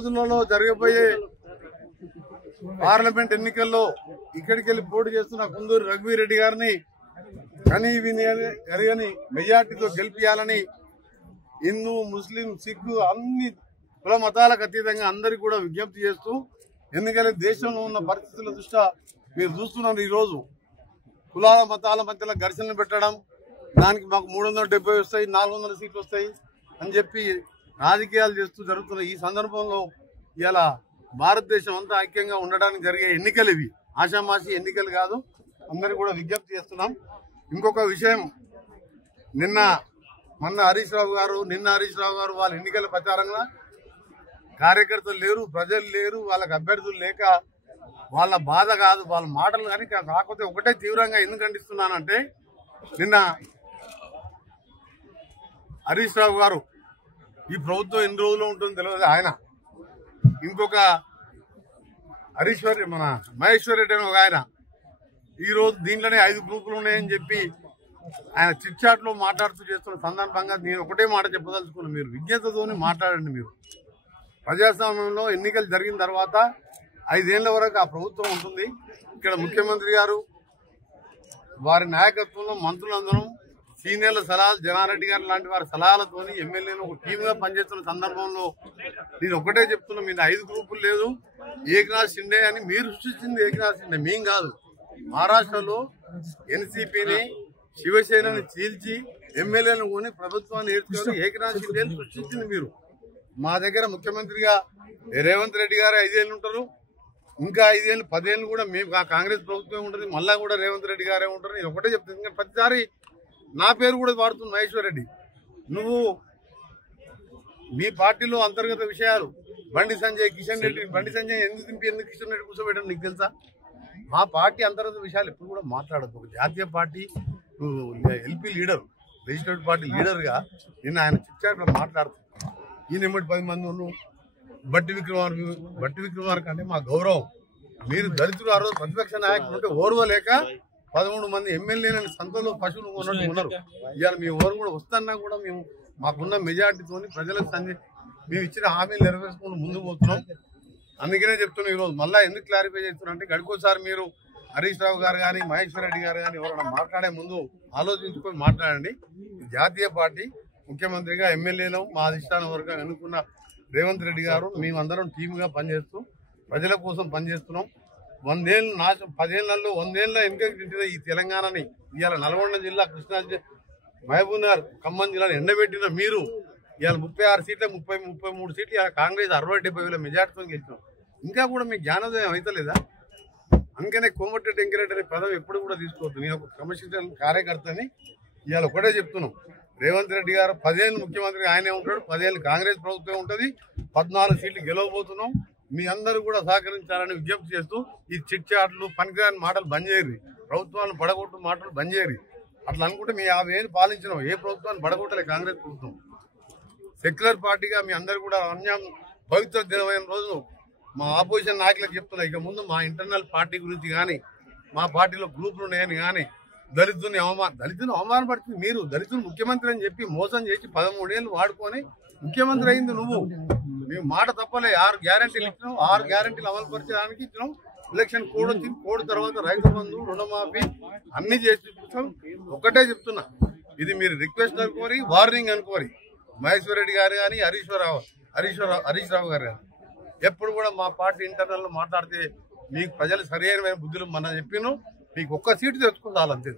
రోజులలో జరగబోయే పార్లమెంట్ ఎన్నికల్లో ఇక్కడికి వెళ్లి పోటీ చేస్తున్న కుందూరు రఘువీరెడ్డి గారిని కనీ విని ఎరగని మెజార్టీతో గెలిపియాలని హిందూ ముస్లిం సిక్కు అన్ని కుల మతాలకు అతీతంగా అందరికీ కూడా విజ్ఞప్తి చేస్తూ, ఎందుకంటే దేశంలో ఉన్న పరిస్థితుల దృష్ట్యా మీరు చూస్తున్నారు ఈరోజు కులాల మతాల మధ్యలో ఘర్షణలు పెట్టడం, దానికి మాకు 370 వస్తాయి 400 సీట్లు వస్తాయి అని చెప్పి రాజకీయాలు చేస్తూ జరుగుతున్న ఈ సందర్భంలో ఇలా భారతదేశం అంతా ఐక్యంగా ఉండడానికి జరిగే ఎన్నికలు ఇవి, ఆషామాషి ఎన్నికలు కాదు. అందరికీ కూడా విజ్ఞప్తి చేస్తున్నాం. ఇంకొక విషయం, మొన్న హరీష్ రావు గారు వాళ్ళ ఎన్నికల ప్రచారంగా కార్యకర్తలు లేరు, ప్రజలు లేరు, వాళ్ళకి అభ్యర్థులు లేక వాళ్ళ బాధ కాదు, వాళ్ళ మాటలు కానీ కాకపోతే ఒకటే తీవ్రంగా ఎందుకు ఖండిస్తున్నానంటే, నిన్న హరీష్ రావు గారు ఈ ప్రభుత్వం ఎన్ని రోజులు ఉంటుందో తెలియదు, ఆయన ఇంకొక మన మహేశ్వర్ రెడ్డి అని ఒక ఆయన ఈరోజు దీంట్లోనే 5 గ్రూపులు ఉన్నాయని చెప్పి ఆయన చిట్ చాట్ లో మాట్లాడుతూ చేస్తున్న సందర్భంగా నేను ఒకటే మాట చెప్పదలుచుకున్నాను. మీరు విజ్ఞతతోని మాట్లాడండి. మీరు ప్రజాస్వామ్యంలో ఎన్నికలు జరిగిన తర్వాత 5 ఏళ్ల వరకు ఆ ప్రభుత్వం ఉంటుంది. ఇక్కడ ముఖ్యమంత్రి గారు వారి నాయకత్వంలో మంత్రులందరం సీనియర్ల సలహాలు, జనారెడ్డి గారు లాంటి వారి సలహాలతోని ఎమ్మెల్యేలు ఒక టీమ్ గా పనిచేస్తున్న సందర్భంలో నేను ఒకటే చెప్తున్నా, మీరు 5 గ్రూపులు లేదు, ఏకనాథ్ షిండే అని మీరు సృష్టించింది ఏకనాథ్ షిండే, మేం కాదు. మహారాష్ట్రలో ఎన్సీపీని శివసేనని చీల్చి ఎమ్మెల్యేలను కొని ప్రభుత్వాన్ని ఏర్చుకొని ఏకనాథ్ షిండేని సృష్టించింది మీరు. మా దగ్గర ముఖ్యమంత్రిగా రేవంత్ రెడ్డి గారు 5 ఏళ్ళు ఉంటారు, ఇంకా 5 ఏళ్ళు 10 ఏళ్ళు కూడా మేము కాంగ్రెస్ ప్రభుత్వం ఉంటుంది, మళ్ళా కూడా రేవంత్ రెడ్డి గారే ఉంటారు. నేను ఒకటే చెప్తాను, ఇంకా ప్రతిసారి నా పేరు కూడా వాడుతుంది మహేశ్వర్ రెడ్డి. నువ్వు మీ పార్టీలో అంతర్గత విషయాలు బండి సంజయ్, కిషన్ రెడ్డి, బండి సంజయ్ ఎందుకు దింపి ఎందుకు కిషన్ రెడ్డి కూర్చోబెట్టడం నీకు తెలుసా? మా పార్టీ అంతర్గత విషయాలు ఎప్పుడు కూడా మాట్లాడద్దు. ఒక జాతీయ party LP leader, legislative party లీడర్గా నిన్న ఆయన చిట్చాట్లో మాట్లాడుతున్నాను. ఈయన 10 మంది ఉన్నాను. బట్టి విక్రమార్క అంటే మా గౌరవం. మీరు దళితులు ఆ రోజు ప్రతిపక్ష నాయకులు ఉంటే ఓర్వలేక 13 మంది ఎమ్మెల్యేలని సంతలో పశువులు ఉన్నట్టు ఉన్నారు. ఇవాళ మీ ఓరు కూడా వస్తున్నా కూడా మేము మాకున్న మెజార్టీతో ప్రజలకు మేము ఇచ్చిన హామీలు నెరవేర్చుకుంటూ ముందుకు పోతున్నాం. అందుకనే చెప్తున్నాం. ఈరోజు మళ్ళీ ఎందుకు క్లారిఫై చేస్తున్నా అంటే, గడుకోసారి మీరు హరీష్ రావు గారు కానీ మహేశ్వర్ రెడ్డి గారు కానీ ఎవరైనా మాట్లాడే ముందు ఆలోచించుకొని మాట్లాడండి. జాతీయ పార్టీ ముఖ్యమంత్రిగా ఎమ్మెల్యేలు మా అధిష్టానం వరకు ఎన్నుకున్న రేవంత్ రెడ్డి గారు మేమందరం టీమ్గా పనిచేస్తూ ప్రజల కోసం పనిచేస్తున్నాం. 10 ఏళ్లలో 100 ఏళ్ళ వెనుక ఈ తెలంగాణని ఇవాళ నల్గొండ జిల్లా, కృష్ణా జిల్లా, మహబూబ్నగర్, ఖమ్మం జిల్లాను ఎండబెట్టిన మీరు ఇవాళ 36 సీట్ల 33 సీట్లు ఇవాళ కాంగ్రెస్ 60-70 వేల మెజార్టీతో గెలిచాం. ఇంకా కూడా మీ జ్ఞానోదయం అవుతలేదా? అందుకనే కోమటిరెడ్డి వెంకరెడ్డి అనే పదవి ఎప్పుడు కూడా తీసుకోవద్దు. నేను ఒక క్రమశిక్షణ కార్యకర్తని ఇవాళ ఒకటే చెప్తున్నాం. రేవంత్ రెడ్డి గారు 10 ఏళ్ళు ముఖ్యమంత్రి ఆయనే ఉంటాడు, 10 ఏళ్ళు కాంగ్రెస్ ప్రభుత్వం ఉంటుంది, 14 సీట్లు గెలవబోతున్నాం. మీ అందరూ కూడా సహకరించాలని విజ్ఞప్తి చేస్తూ ఈ చిట్ చాట్లు, పనికిరాని మాటలు బంద్ చేయరు, ప్రభుత్వాలను పడగొట్టు మాటలు బంద్ చేయరు. అట్లా అనుకుంటే మీ 50 ఏళ్ళు పాలించినాం, ఏ ప్రభుత్వాన్ని పడగొట్టలే కాంగ్రెస్ ప్రభుత్వం. సెక్యులర్ పార్టీగా మీ అందరూ కూడా పవిత్ర దినమైన రోజు మా ఆపోజిషన్ నాయకులకు చెప్తున్నా, ఇక ముందు మా ఇంటర్నల్ పార్టీ గురించి కానీ మా పార్టీలో గ్రూపులు ఉన్నాయని కానీ దళితుని అవమానపడుతుంది. మీరు దళితులు ముఖ్యమంత్రి అని చెప్పి మోసం చేసి 13 ఏళ్ళు వాడుకొని ముఖ్యమంత్రి అయింది నువ్వు. మేము మాట తప్పలే, 6 గ్యారంటీలు ఇచ్చినాం, 6 గ్యారంటీలు అమలు పరిచడానికి ఇచ్చినాం. ఎలక్షన్ కోడ్ వచ్చింది, కోడ్ తర్వాత రైతు బంధు, రుణమాఫీ అన్ని చేసి చూపిస్తాం. ఒకటే చెప్తున్నా, ఇది మీరు రిక్వెస్ట్ అనుకోరి, వార్నింగ్ అనుకోరి. మహేశ్వర్ రెడ్డి గారు కానీ హరీష్ రావు గారు కానీ ఎప్పుడు కూడా మా పార్టీ ఇంటర్నల్ మాట్లాడితే మీకు ప్రజలు సరైన బుద్ధులు మన చెప్పినాం. మీకు ఒక్క సీటు తెచ్చుకుందాలంతే.